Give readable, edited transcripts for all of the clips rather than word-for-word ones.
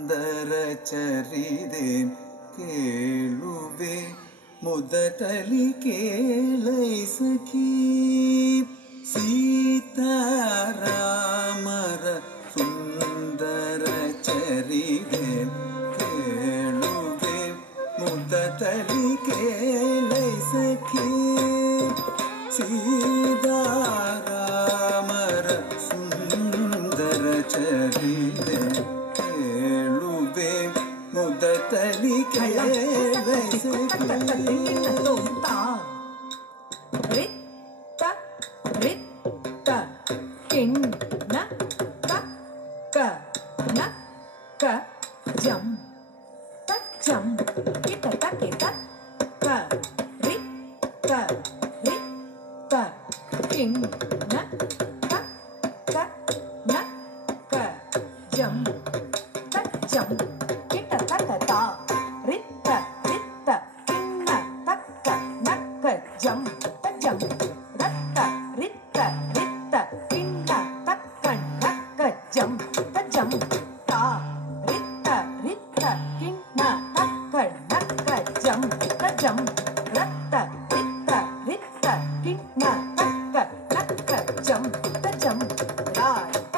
ಸುಂದರ ಚರಿದೆ ಕೇಳುವೆ ಮುದಟಲಿ ಕೇಳೈ ಸಖಿ ಸೀತಾರಾಮರ ಸುಂದರ ಚರಿದೆ ಕೇಳುವೆ ಮುದಟಲಿ ಕೇಳೈ ಸಖಿ ಸೀತಾರಾಮರ ಸುಂದರ ಚರಿದೆ ಕೇಳುವೆ ಮುದಟಲಿ ಕೇಳೈ ಸಖಿ jam tak jam kita tak kita ka rit ta king na ka jam tak jam kita tak ta rit ta king na jam tak jam rat ta rit ta king na jam tak jam ta jam jam ratta ritta kinna takka jam jam ra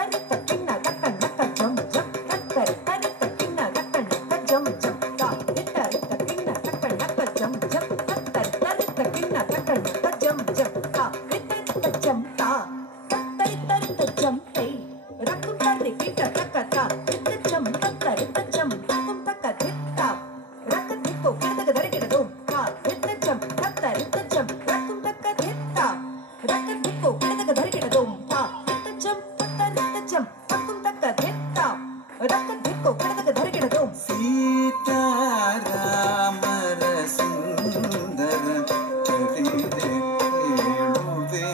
ritta kinna takka jam jam ratta ritta kinna takka jam jam ra ritta kinna takka jam jam ratta ritta kinna takka jam jam ra ritta jam ta ritta jam te rakku tarre kita takka ta ritta jam kum takka ritta rakku kita darigida dum ritta jam rakkum takka ritta rakku kita darigida dum ritta jam rakkum takka ritta rakku kita darigida dum ಸೀತಾರಾಮರ ಸುಂದರ ಚರಿದೆ ಕೇಳುವೆ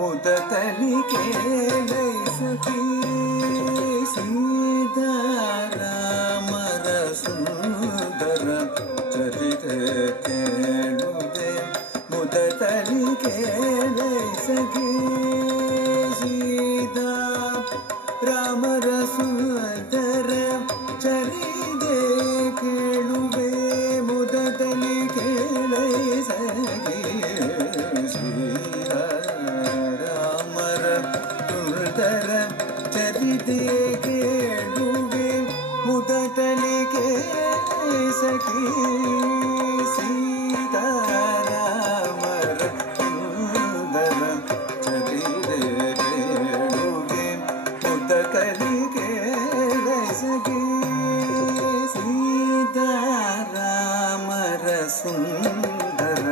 ಮುದಟಲಿ ಕೇಳೈ ಸಖಿ ಸೀತಾರಾಮರ ಸುಂದರ ಚರಿದೆ ಕೇಳುವೆ ಮುದಟಲಿ ಕೇಳೈ ಸಖಿ ಸೀತಾರಾಮರ ಸುಂದರ ಚರಿದೆ ಕೇಳುವೆ ಮುದಟಲಿ ಕೇಳೈ ಸಖಿ ಶ್ರೀರಾಮರ ಸುಂದರ ಚರಿದೆ ಕೇಳುವೆ ಮುದಟಲಿ ಕೇಳೈ ಸಖಿ ಸೀತಾರಾಮರ ಸುಂದರ ಚರಿದೆ ಕೇಳುವೆ ಮುದಟಲಿ ಕೇಳೈ ಸಖಿ ಸೀತಾರಾಮರ ಸುಂದರ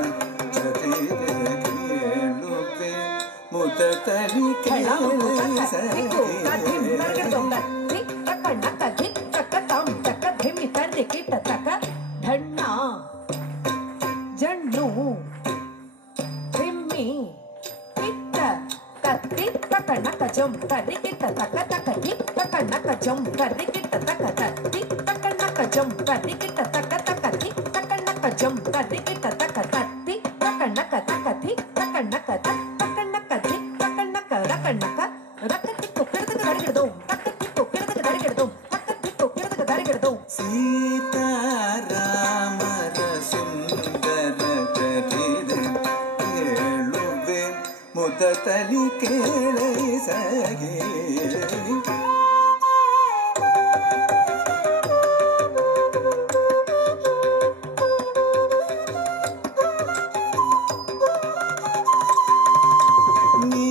ಚರಿದೆ ಕೇಳುವೆ ಮುದಟಲಿ ಕೇಳೈ ಸಖಿ ಜಣ್ಣು ರಿಮ್ಮಿ ಕಿಟ್ಟ ಕತ್ತಿ ತಕಣಕ ಜಂ ಕರಿ ಕಿಟ್ಟ ತಕ ತಕಟಿ ತಕಣಕ ಜಂ ಕರಿ ಕಿಟ್ಟ ತಕ ತತ್ತಿ ತಕಣಕ ಜಂ ಕರಿ ಕಿಟ್ಟ ತಕ ತಕಟಿ ತಕಣಕ ಜಂ ಕರಿ ಕಿಟ್ಟ ತಕ ತತ್ತಿ ತಕಣಕ ತಕತಿ ತಕಣಕ ತಕಣಕ ತಿ ತಕಣಕ ರಕಣಕ ರಕತಿ ಕೊಕ್ಕಡದ ದಾರಿಗಿಡದು ತಕತಿ ಕೊಕ್ಕಡದ ದಾರಿಗಿಡದು ತಕತಿ ಕೊಕ್ಕಡದ ದಾರಿಗಿಡದು ಸೀತಾರಾಮರ ಸುಂದರ ಚರಿದೆ ಕೇಳುವೆ ಮುದಟಲಿ ಕೇಳೈ ಸಖಿ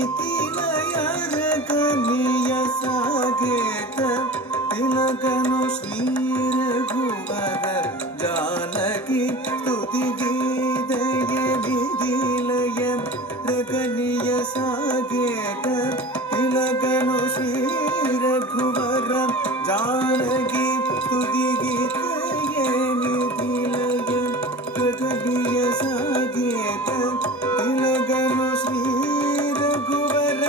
ನೀತಿಲಯರ ಗನಿಯ ಸಾಗೇತ ತಿಲಕನು ಶ್ರೀ ರಘುವರ ಜಾನಕಿ ಸ್ತುತಿಗೀತೆಯ ವಿಧಿಲಯ ರಗನಿಯ ಸಾಗೇತ ತಿಲಕನು ಶ್ರೀ ರಘುವರ ಜಾನಕಿ ಸ್ತುತಿಗೀತೆಯ ವಿಧಿಲಯ ರಗನಿಯ ಸಾಗೇತ ತಿಲಕನು ಶ್ರೀ ರಘುವರ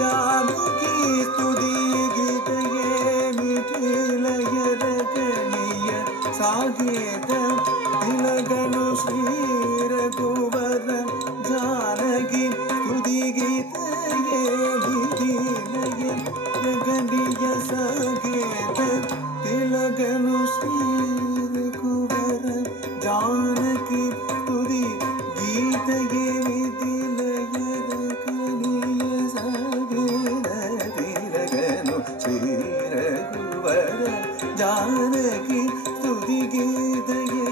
ಜಾನಕಿ ಸ್ತುತಿಗೀತೆಯ ವಿಧಿಲಯ ರಗನಿಯ ಸಾಗೇತ ತಿಲಕನು ಶ್ರೀ ರಘುವರ ಜಾನಕಿ ಸ್ತುತಿಗೀತೆಯ ವಿಧಿಲಯ ರಗನಿಯ ಸಾಗೇತ ತಿಲಕನು ಜಾನಕಿ ಸ್ತುತಿಗೀತೆಯೇ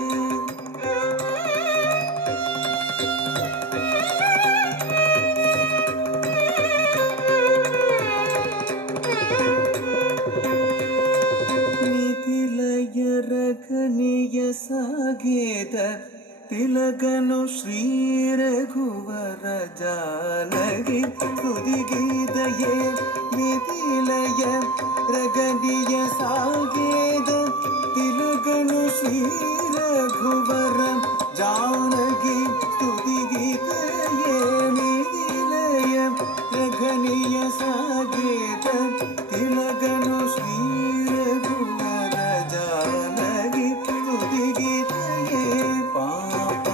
ರಘನಿಯ ಸಾಗೇತ ತಿಲಕನು ಶ್ರೀ ರಘುವರ ಜಾನಕಿ ಸ್ತುತಿಗೀತೆಯೇ ಮಿಥಿಲಯ ರಘನಿಯ ಸಾಗೇತ ತಿಲಕನು ಶ್ರೀ ರಘುವರ ಜಾನಕಿ ಸ್ತುತಿಗೀತೆಯೇ ಮಿಥಿಲಯ ರಘನಿಯ ಸಾಗೇತ ತಿಲಕನು ಶ್ರೀ ರಘುವರ ಜಾನಕಿ ಸ್ತುತಿಗೀತೆಯೇ ಪಾಪ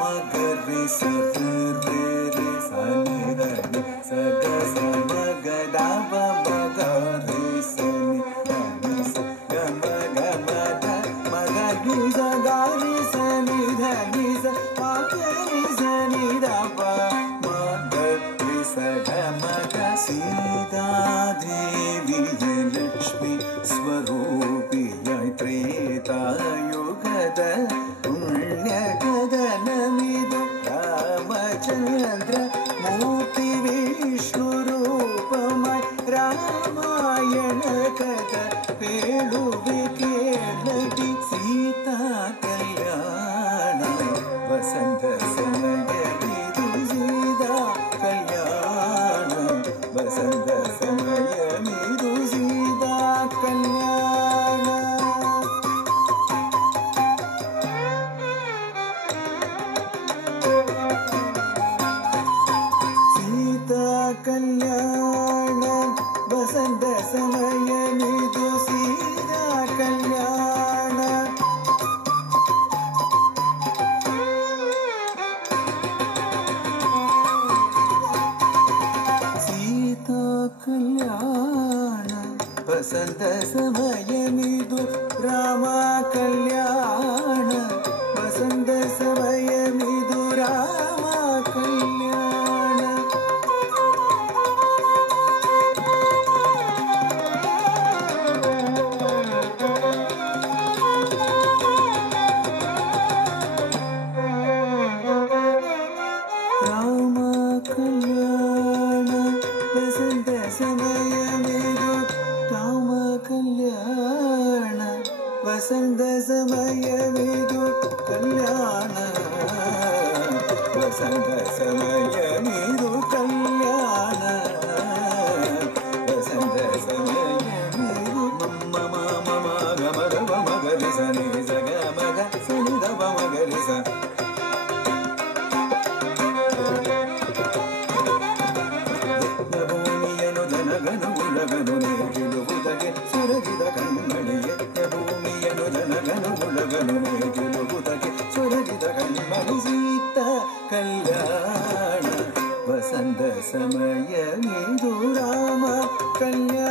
ಮಗರಿ ಸರಿ ಸನಿ ರನಿ ಸಗ ಸಮಗಡ ಮಗರಿ ಸನಿ ರನಿ ಸಗ ಮಗಮದ ಮಗರಿ ಸಗಾರಿ ಸನಿ ಧನಿ ಸ ಮಗರಿ ಸನಿ ರಪ ಮಗರಿ ಸಗ ಮಗ ಸೀತಾದೇವಿಯ ಲಕ್ಷ್ಮಿ ಸ್ವರೂಪಿಯಾಯಿ ತ್ರೇತಾಯುಗದ ಪುಣ್ಯ ಕದನಮಿದು ರಾಮಚಂದ್ರ ಮೂರ್ತಿ ವಿಷ್ಣು ರೂಪಮೈ ರಾಮಾಯಣ ಕಥ ಪೇಳುವೆ ಕೇಳದಿ ಸೀತಾ ಕಲ್ಯಾಣ ವಸಂತ ಸಮಯವಿದು ಸೀತಾ ಕಲ್ಯಾಣ ವಸಂತ ಸಮಯವಿದು ಸೀತಾ ಕಲ್ಯಾಣ ಸೀತಾ ಕಲ್ಯಾಣ ವಸಂತ ಸಮಯವಿದು ಸೀತಾ ಕಲ್ಯಾಣ ಸೀತಾ ಕಲ್ಯಾಣ ವಸಂತ ಸಮಯಮಿದು ರಾಮ ಕಲ್ಯಾಣ ವಸಂತ ಸಮಯಮಿದು ರಾಮ ಕಲ್ಯಾಣ ರಾಮ ಕಲ್ಯಾಣ ವಸಂತ ಸಮಯಮಿದು ರಾಮ ಕಲ್ಯಾಣ ವಸಂತ ಸಮಯಮಿದು ಕಲ್ಯಾಣ ವಸಂತ ಸಮಯಮಿದು ಕಲ್ಯಾಣ ವಸಂತ ಸಮಯಮಿದು ಮಮ ಮಮ ಗಮದ ಮಗರಿ ಸನಿ ಜಗ ಮಗ ಸನಿ ದವ ಮಗರಿ ಸ ಭೂಮಿಯನು ಜನಗನು ಉಳಗನು ನೇಗಿಲುವುದಗೆ ಸೊರಗಿದ ಕಣ್ಮಣಿಯೇ ಭೂಮಿಯನು ಜನಗನು ಉಳಗನು ನೇಗಿಲುವುದಗೆ ಸೊರಗಿದ ಕಣ್ಮಣಿ ಸೀತಾ ಕಲ್ಯಾಣ ವಸಂತ ಸಮಯಮಿದು ರಾಮ ಕಲ್ಯಾಣ